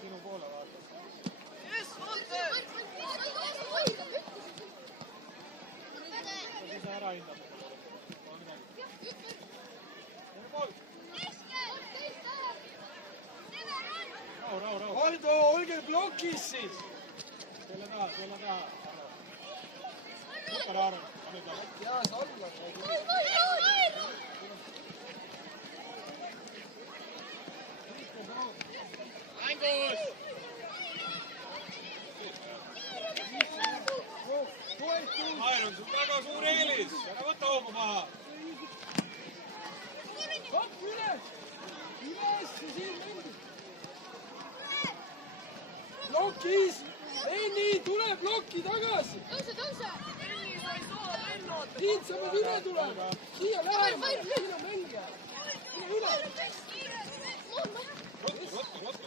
Sinu poole vaatas. Ise ära hindab. Rahu. Valdo, olge blokis siis! Selle taha. Võtta Raaron. Jaa, sa alla. Mängus! Airon, sul väga suur eelis. Ära võtta hoogu maha. Kopp üles! Üles ja siin mängib. Blokis! Ei nii, tule blokki tagasi! Tõuse! Siit sa pead üle tulema! Siia lähema! Siin on mängija! Mine üle! Ruttu!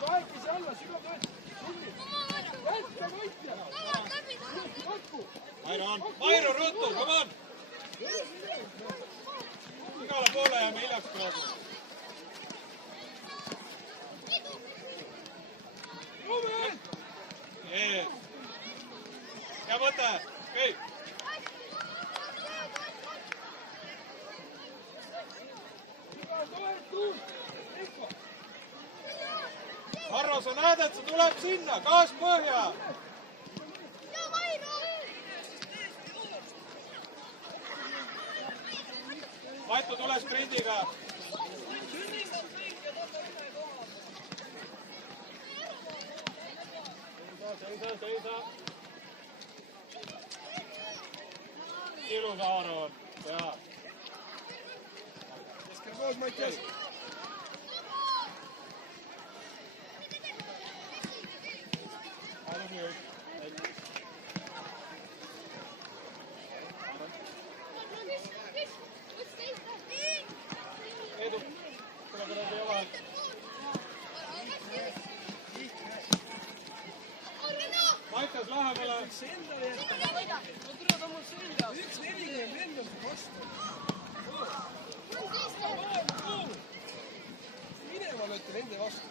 Kahekesi alla, sina tööd! Jätka võitja! Mairo, ruttu, come on! Igale poole jääme hiljaks praegu. Hea mõte, kõik. Harro, sa näed, et see tuleb sinna, gaas põhja. Maitu tule sprindiga. Seisa. Ilus Aaron. Hea. Keskel koos, Mattias. Aina nüüd. Edu. Tule teie vahel. Maitas lähemale. Üks nelikümmend lendab vastu. Minema lööte nende vastu.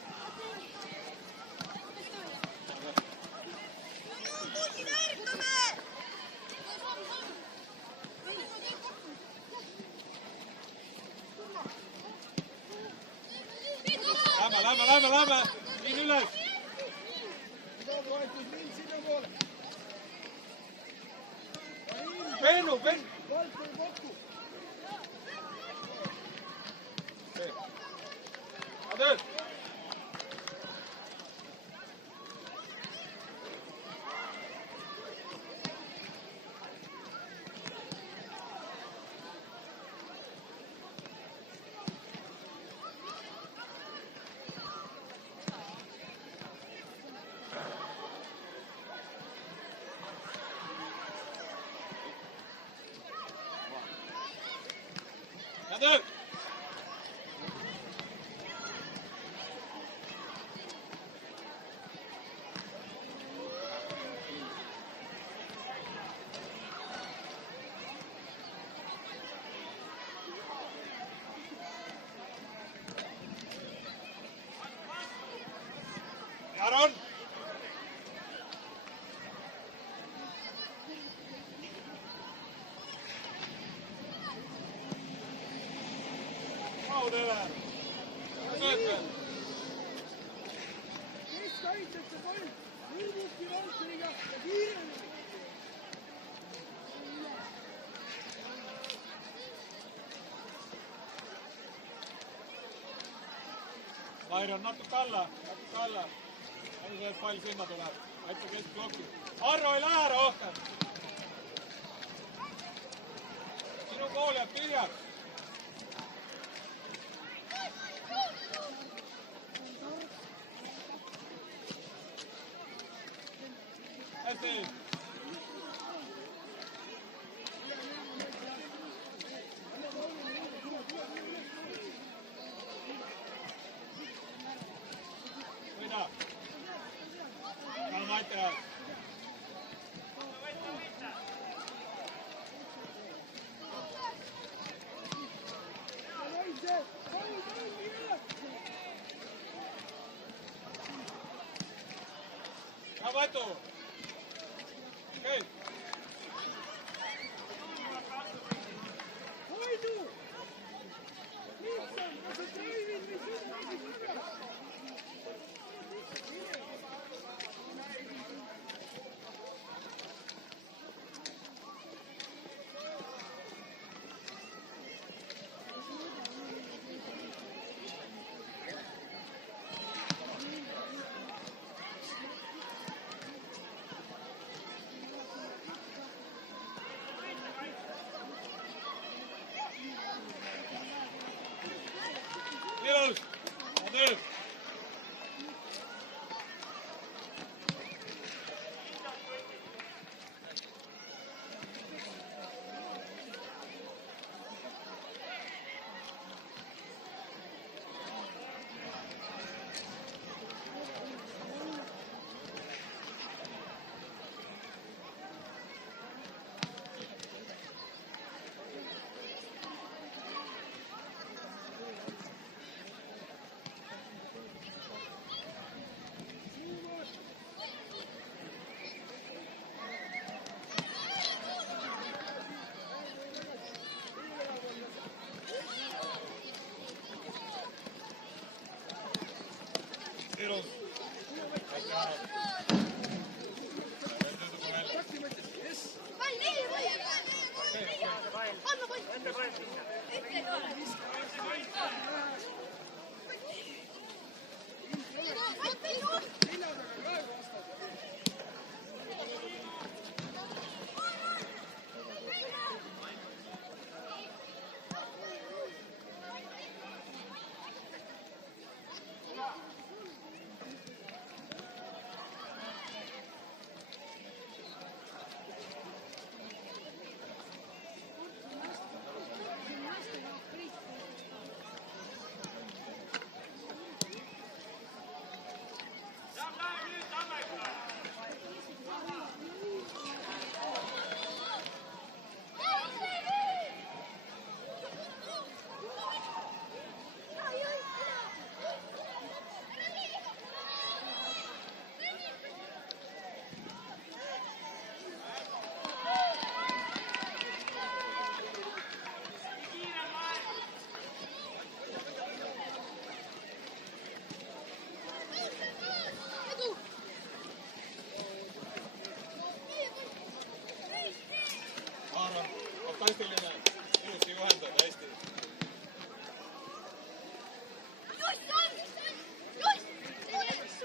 Lähme. Siin üles. Pennu. Adel. Adel. Aaron. Raudele. Sööte. Kes kaitseb see pall? Nürbuki valtriga ja kiiremini. Mairo on natuke alla. Ei see pall sinna tuleb. Aita keskblokki. Harro ei lähe rohkem. Sinu pool jääb tühjaks. Hästi. Võida. Tänu Maite. käid. Hoidu! Lihtsam, kas sa treenid või sõidad? Ilus! Adel! Ilus! Väike ära. Fantastiline, ilusti juhendad, hästi.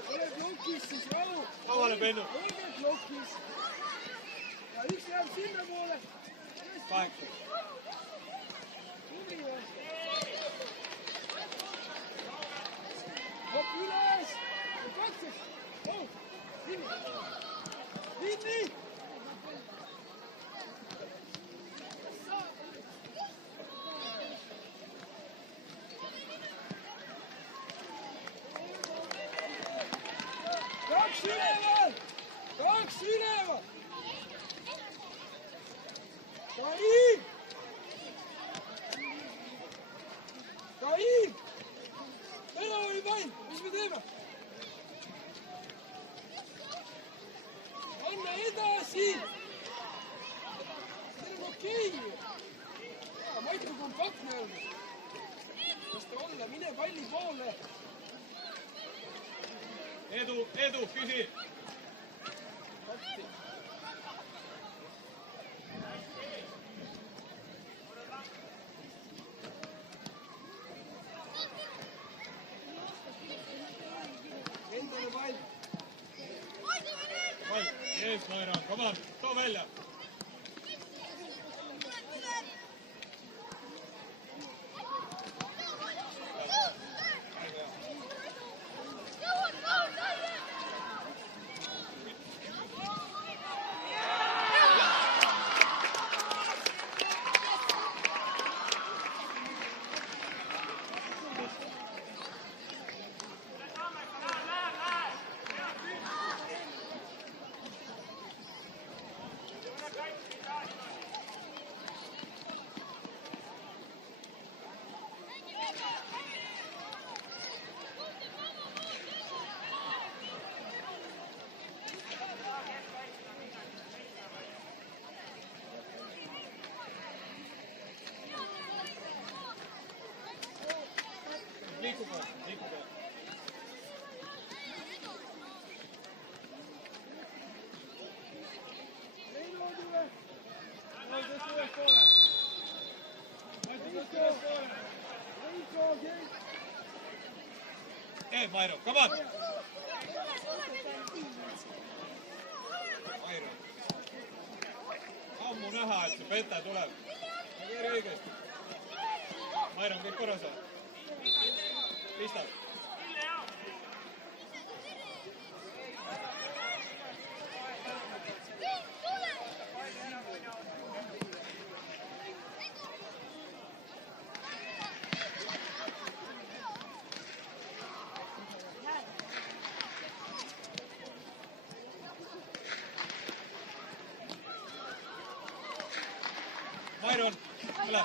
Ole blokis siis rahu! Avaneb Ennu. Olge blokis! Ja üks jääb sinna poole! 8. Tubli või? Hopp üles! Ja katseks! Oh! Linni! Linni! Kaks üleval! Kaks üleval! Kain! Kain! Ära või Kain, mis me teeme? Anna edasi! See on okei! Maiko kompaktne on. Las ta olla, mine palli poole! Edu, küsi. Endale pall! Pall, ees, Maira, come on, too välja. ülespoole. Võeti tõesti ülespoole. Mairo, come on! Mairo. Ammu näha, et see pete tuleb. Väga õigesti. Mairo on kõik korras või? Pistab. Myron, tule.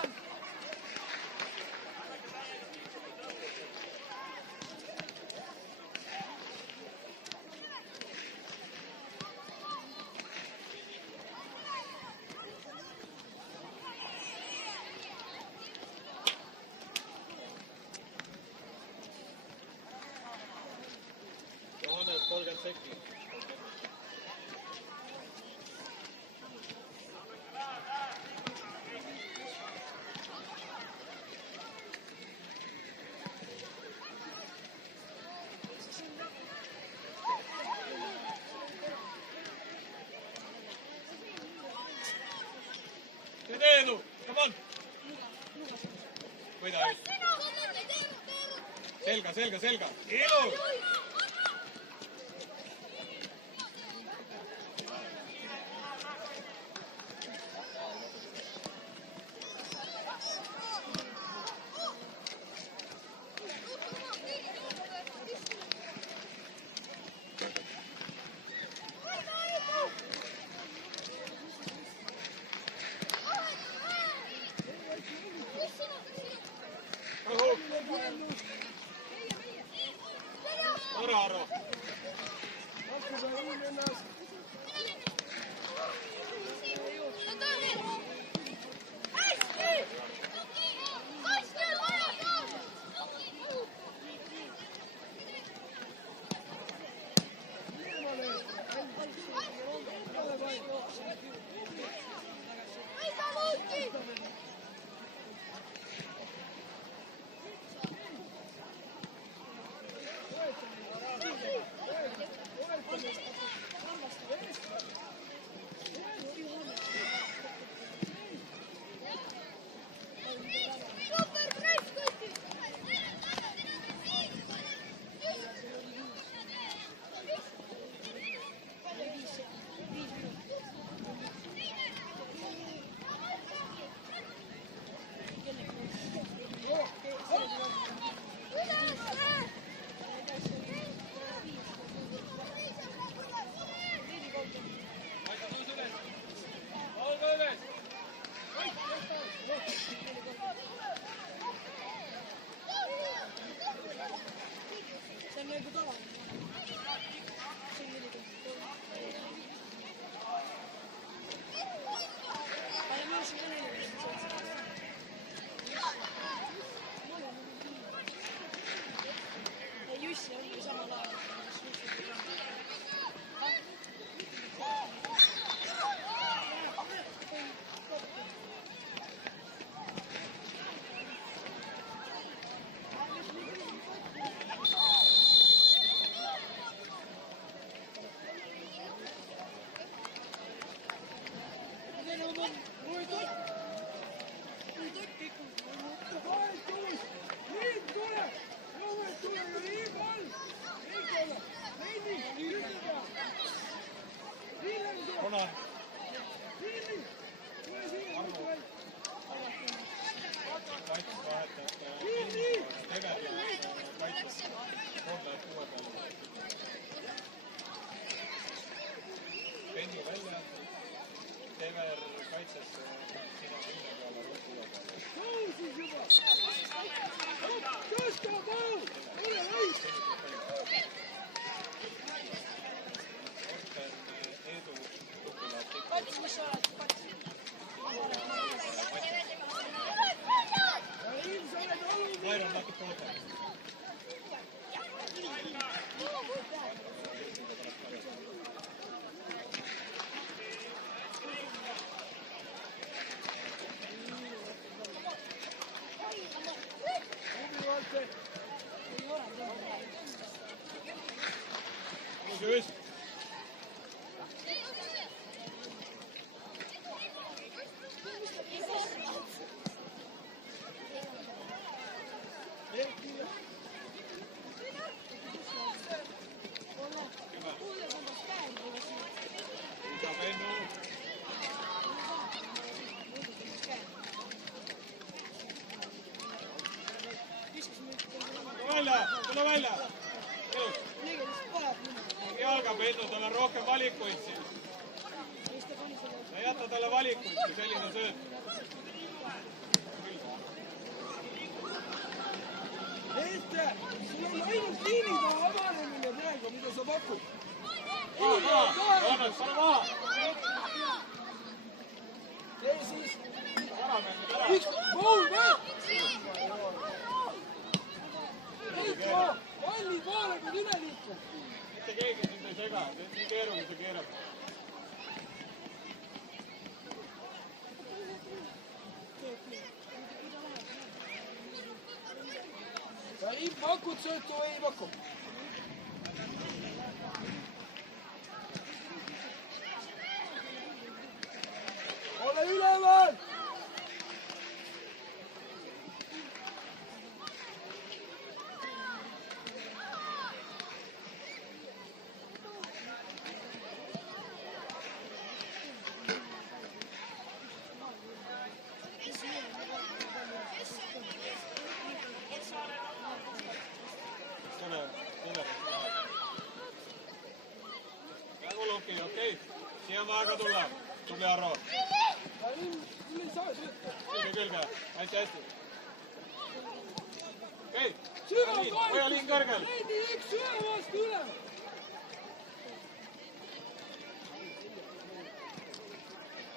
Johannes 30 sekki. Edu, come on! Võida nüüd. Selga. Edu! Arro. Tule välja. Jalga pennu, tal on rohkem valikuid siin. Ja jätta talle valikuid, kui selline sööd. Eeste, sul on ainult liinid avanemine praegu, mida sa pakud. Joonas, pane maha. Tee siis. Ära mängid ära. Üks pool veel. Heitko, palli poole, kui üle liikub. Mitte keegi sind ei sega, see on nii keerulise keerab. Sa ei pakud söötu või ei paku? Ole üleval! Okei, siia on aega tulla. Tubli Arro. Küll ei saa sööta. Külge, hästi. Okei, hoia liin kõrgel. Leedi üks sügavast üle.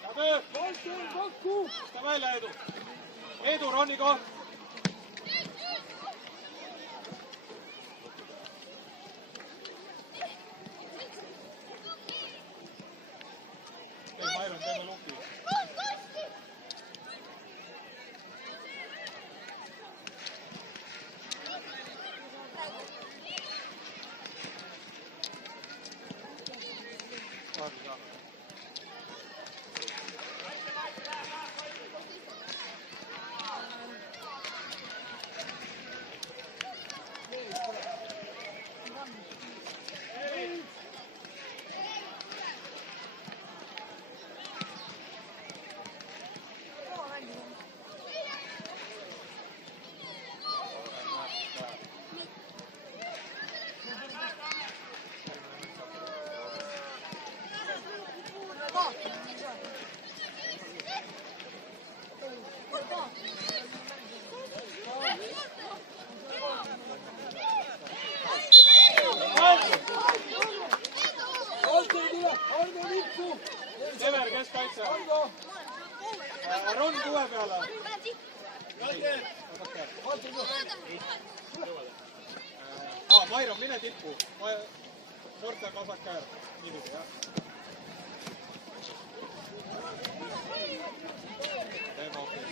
Hea töö. Valter, paku. Tõsta välja, Eedu. Eedu, Ronni koht. Mairon, teeme luki. Sever, keskkaitse. Ron kuue peale. Mairon, mine tippu. Sorte vasak käär. Niimoodi, jah. Teeme okei.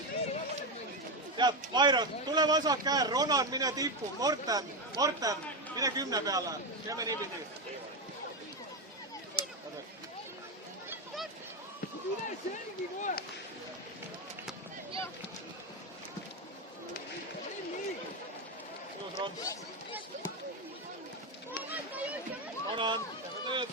Tead, Mairon, tule vasak käär. Ronan, mine tippu. Morten, mine 10 peale. Teeme niipidi. Üle selgi kohe! Ilus Ron. Ronan, teeme tööd.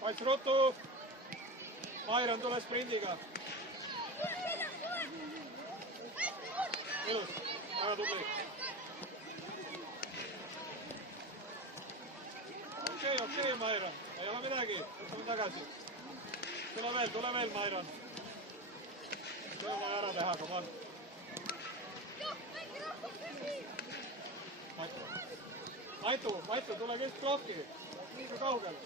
Paits ruttu. Mairon, tule sprindiga. Ilus, väga tubli. Okei, Mairon. Ei ole midagi. Võtame tagasi. Tule veel, Mairon. See on vaja ära teha, come on. Maitu, tule keskplokki. Liiga kaugel.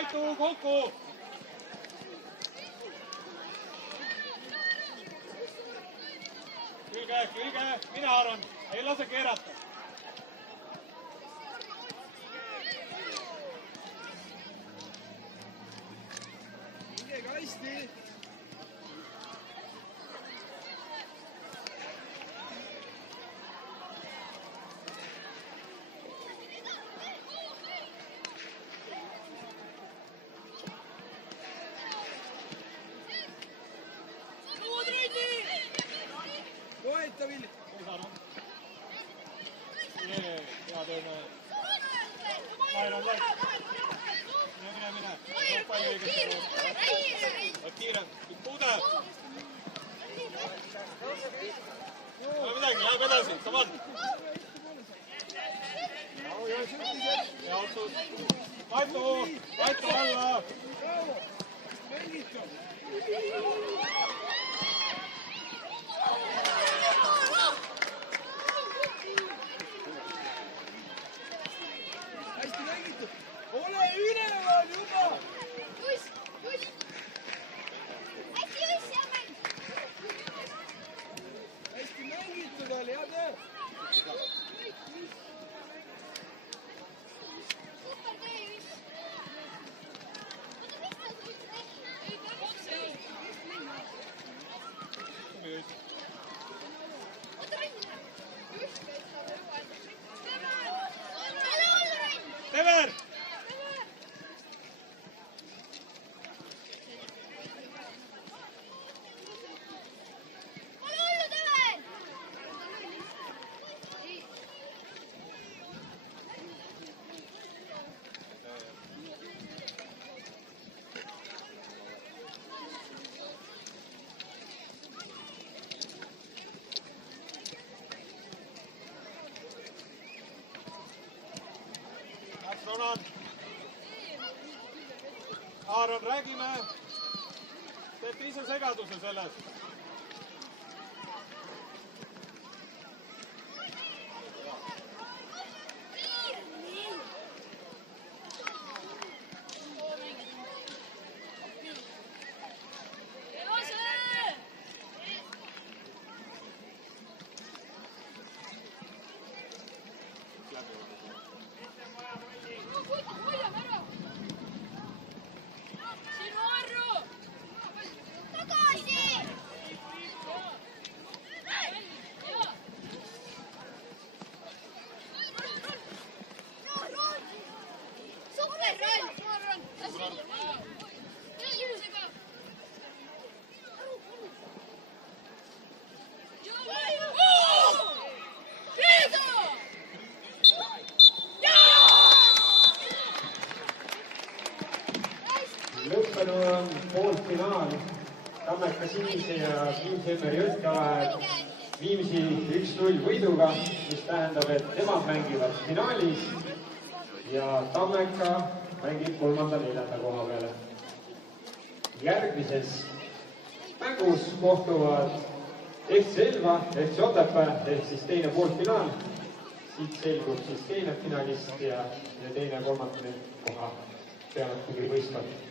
Maitu, kokku! Külge, mine Aaron, ei lase keerata. Minge kasti! Toeta, Villi! Hea teeme. Mairon, läks. Mine. Võt kiire. Puude. Ei ole midagi, läheb edasi. Saman. Hea otsus. Maitu alla. Bravo! Mängitu! Hästi mängitud! Ole üleval juba! Hästi mängitud oli, hea töö! Tever! Ronan. Aaron, räägime. Teete ise segaduse selles. Lõppenud on poolfinaal Tammeka Sinise ja Viimsi Emmeri Jõtka vahel Viimsi 1-0 võiduga, mis tähendab, et nemad mängivad finaalis ja Tammeka mängib 3.-4. koha peale. Järgmises mängus kohtuvad FC Elva, FC Otepää ehk siis teine poolfinaal. Siit selgub siis teine finalist ja teine 3. koha peavad võistkond.